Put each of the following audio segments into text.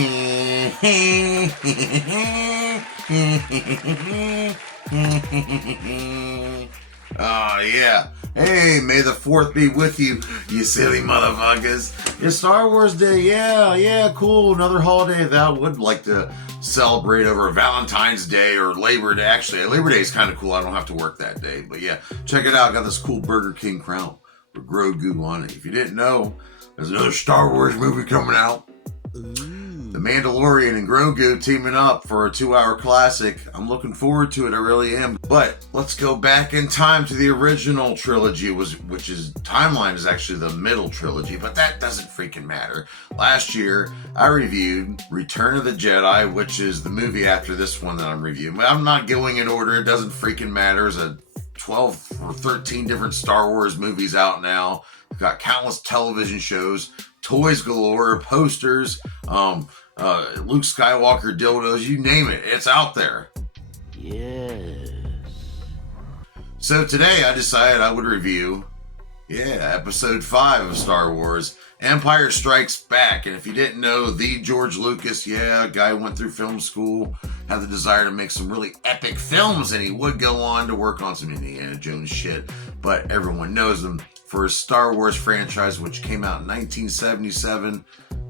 Oh, yeah. Hey, may the 4th be with you, you silly motherfuckers. It's Star Wars Day. Yeah, cool. Another holiday that I would like to celebrate over Valentine's Day or Labor Day. Actually, Labor Day is kind of cool. I don't have to work that day. But yeah, check it out. I got this cool Burger King crown with Grogu on it. If you didn't know, there's another Star Wars movie coming out. The Mandalorian and Grogu teaming up for a 2-hour classic. I'm looking forward to it, I really am. But let's go back in time to the original trilogy, which is timeline is actually the middle trilogy, but that doesn't freaking matter. Last year, I reviewed Return of the Jedi, which is the movie after this one that I'm reviewing. But I'm not going in order, it doesn't freaking matter. There's a 12 or 13 different Star Wars movies out now. We've got countless television shows, toys galore, posters, Luke Skywalker dildos, you name it, it's out there. Yes. So today I decided I would review, episode 5 of Star Wars, Empire Strikes Back. And if you didn't know, the George Lucas, a guy who went through film school, had the desire to make some really epic films, and he would go on to work on some Indiana Jones shit, but everyone knows him for his Star Wars franchise, which came out in 1977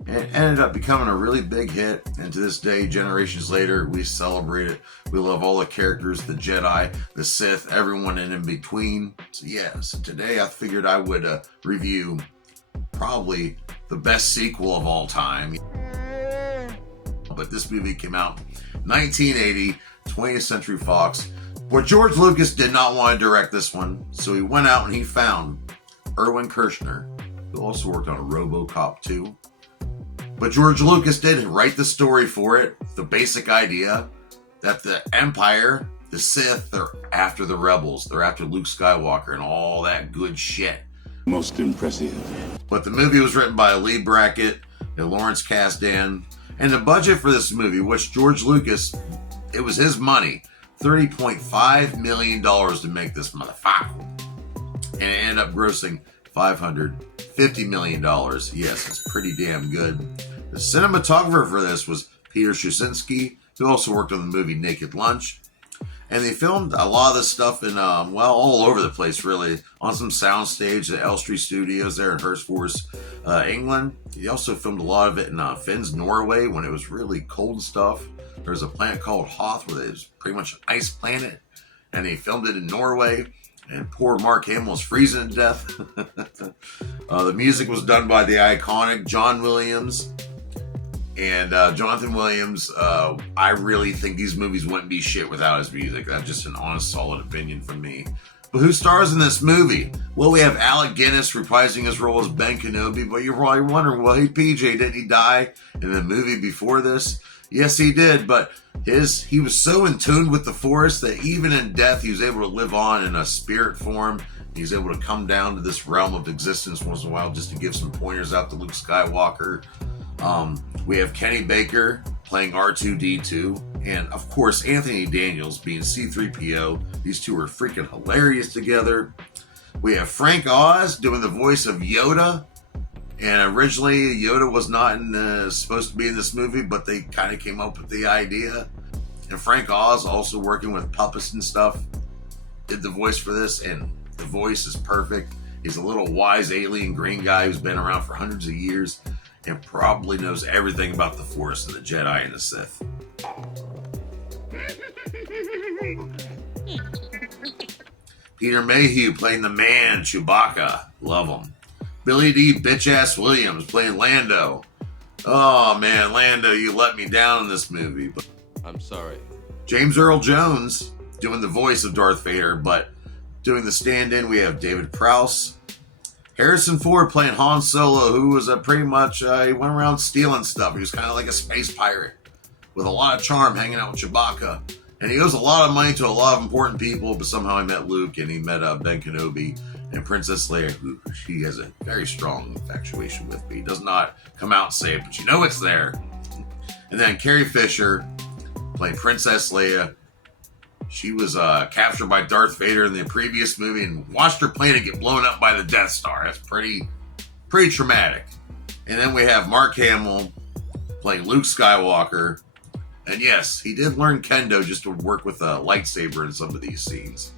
and ended up becoming a really big hit. And to this day, generations later, we celebrate it. We love all the characters, the Jedi, the Sith, everyone in between. So today I figured I would review probably the best sequel of all time. But this movie came out 1980, 20th Century Fox. But George Lucas did not want to direct this one, so he went out and he found Irwin Kershner, who also worked on RoboCop 2. But George Lucas did write the story for it, the basic idea that the Empire, the Sith, they're after the rebels. They're after Luke Skywalker and all that good shit. Most impressive. But the movie was written by Lee Brackett and Lawrence Kasdan. And the budget for this movie, which George Lucas, it was his money, $30.5 million to make this motherfucker. And it ended up grossing $550 million. Yes, it's pretty damn good. The cinematographer for this was Peter Shusinski, who also worked on the movie Naked Lunch. And they filmed a lot of this stuff in, all over the place, really. On some soundstage at Elstree Studios there in Hurstforce, England. He also filmed a lot of it in Finns, Norway, when it was really cold and stuff. There's a planet called Hoth, where it was pretty much an ice planet. And they filmed it in Norway. And poor Mark Hamill was freezing to death. The music was done by the iconic John Williams. And Jonathan Williams, I really think these movies wouldn't be shit without his music. That's just an honest, solid opinion from me. But who stars in this movie? Well, we have Alec Guinness reprising his role as Ben Kenobi. But you're probably wondering, well, hey, PJ, didn't he die in the movie before this? Yes, he did. But he was so in tune with the Force that even in death, he was able to live on in a spirit form. He was able to come down to this realm of existence once in a while just to give some pointers out to Luke Skywalker. We have Kenny Baker playing R2-D2, and of course Anthony Daniels being C-3PO. These two are freaking hilarious together. We have Frank Oz doing the voice of Yoda, and originally Yoda was not supposed to be in this movie, but they kind of came up with the idea. And Frank Oz, also working with puppets and stuff, did the voice for this, and the voice is perfect. He's a little wise alien green guy who's been around for hundreds of years and probably knows everything about the Force and the Jedi and the Sith. Peter Mayhew playing the man, Chewbacca. Love him. Billy D. Bitch-Ass Williams playing Lando. Oh man, Lando, you let me down in this movie. But I'm sorry. James Earl Jones doing the voice of Darth Vader, but doing the stand-in, we have David Prowse. Harrison Ford playing Han Solo, who was pretty much, he went around stealing stuff. He was kind of like a space pirate with a lot of charm hanging out with Chewbacca. And he owes a lot of money to a lot of important people, but somehow he met Luke and he met Ben Kenobi and Princess Leia, who she has a very strong infatuation with. But he does not come out and say it, but you know it's there. And then Carrie Fisher playing Princess Leia. She was captured by Darth Vader in the previous movie and watched her planet get blown up by the Death Star. That's pretty traumatic. And then we have Mark Hamill playing Luke Skywalker. And yes, he did learn kendo just to work with a lightsaber in some of these scenes.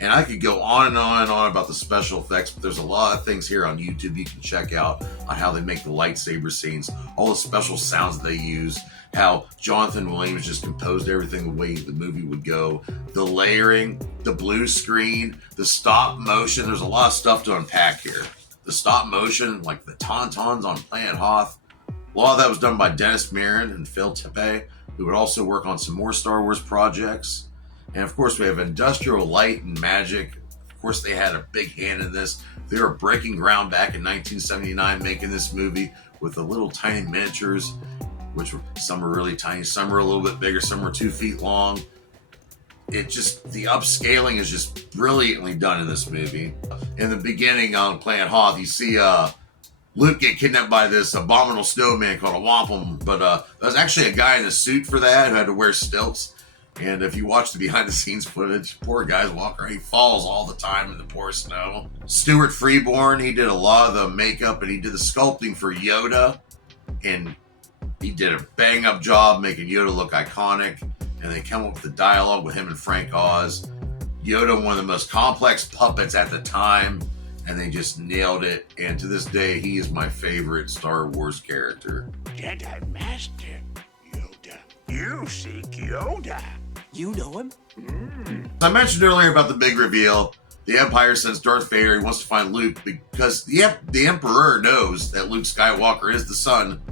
And I could go on and on and on about the special effects, but there's a lot of things here on YouTube you can check out on how they make the lightsaber scenes, all the special sounds that they use, how Jonathan Williams just composed everything the way the movie would go, the layering, the blue screen, the stop motion. There's a lot of stuff to unpack here. The stop motion, like the Tauntauns on Planet Hoth, a lot of that was done by Dennis Muren and Phil Tepe, who would also work on some more Star Wars projects. And of course, we have Industrial Light and Magic. Of course, they had a big hand in this. They were breaking ground back in 1979, making this movie with the little tiny miniatures, which were, some were really tiny, some were a little bit bigger, some were 2 feet long. The upscaling is just brilliantly done in this movie. In the beginning on Planet Hoth, you see Luke get kidnapped by this abominable snowman called a Wampum, but there was actually a guy in a suit for that who had to wear stilts. And if you watch the behind-the-scenes footage, poor guy's walking around. He falls all the time in the poor snow. Stuart Freeborn, he did a lot of the makeup and he did the sculpting for Yoda. And he did a bang-up job making Yoda look iconic. And they come up with the dialogue with him and Frank Oz. Yoda, one of the most complex puppets at the time. And they just nailed it. And to this day, he is my favorite Star Wars character. Jedi Master Yoda. You seek Yoda. You know him? I mentioned earlier about the big reveal. The Empire sends Darth Vader. He wants to find Luke because the Emperor knows that Luke Skywalker is the son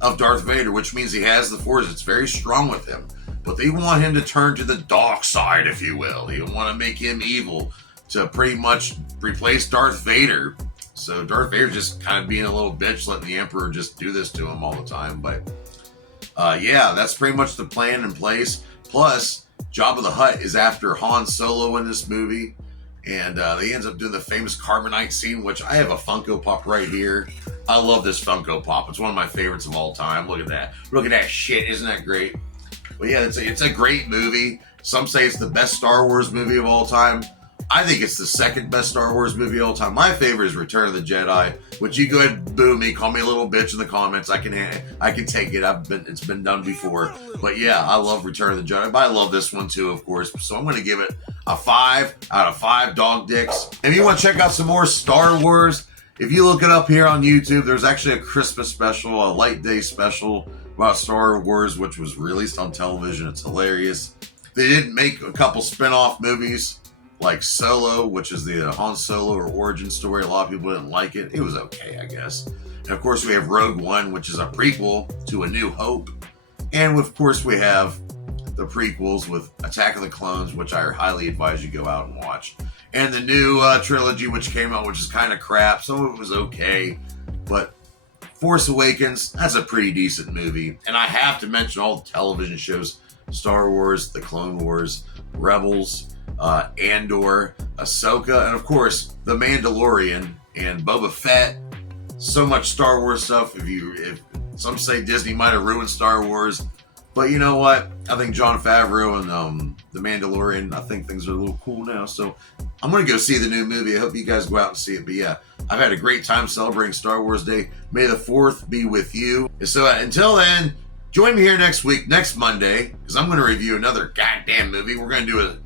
of Darth Vader, which means he has the Force. It's very strong with him. But they want him to turn to the dark side, if you will. They want to make him evil to pretty much replace Darth Vader. So Darth Vader just kind of being a little bitch, letting the Emperor just do this to him all the time. But yeah, that's pretty much the plan in place. Plus, Jabba the Hutt is after Han Solo in this movie. And they ends up doing the famous Carbonite scene, which I have a Funko Pop right here. I love this Funko Pop. It's one of my favorites of all time. Look at that. Look at that shit. Isn't that great? Well, yeah, it's a great movie. Some say it's the best Star Wars movie of all time. I think it's the second best Star Wars movie of all time. My favorite is Return of the Jedi, which you go ahead and boo me, call me a little bitch in the comments. I can take it. It's been done before. But yeah, I love Return of the Jedi. But I love this one too, of course. So I'm going to give it a 5 out of 5 dog dicks. And if you want to check out some more Star Wars, if you look it up here on YouTube, there's actually a Christmas special, a Light Day special about Star Wars, which was released on television. It's hilarious. They did make a couple spin-off movies, like Solo, which is the Han Solo or origin story. A lot of people didn't like it. It was okay, I guess. And of course, we have Rogue One, which is a prequel to A New Hope. And of course, we have the prequels with Attack of the Clones, which I highly advise you go out and watch. And the new trilogy, which came out, which is kind of crap. Some of it was okay. But Force Awakens, that's a pretty decent movie. And I have to mention all the television shows. Star Wars, The Clone Wars, Rebels, Andor, Ahsoka, and of course, The Mandalorian and Boba Fett. So much Star Wars stuff. If some say Disney might have ruined Star Wars, but you know what? I think Jon Favreau and The Mandalorian, I think things are a little cool now. So I'm going to go see the new movie. I hope you guys go out and see it. But yeah, I've had a great time celebrating Star Wars Day. May the 4th be with you. So until then, join me here next week, next Monday, because I'm going to review another goddamn movie. We're going to do a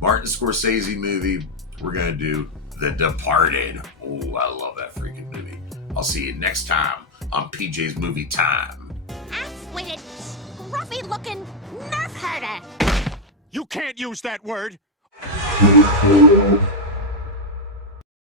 Martin Scorsese movie. We're going to do The Departed. Oh, I love that freaking movie. I'll see you next time on PJ's Movie Time. Ass-witted, scruffy-looking nerf herder. You can't use that word.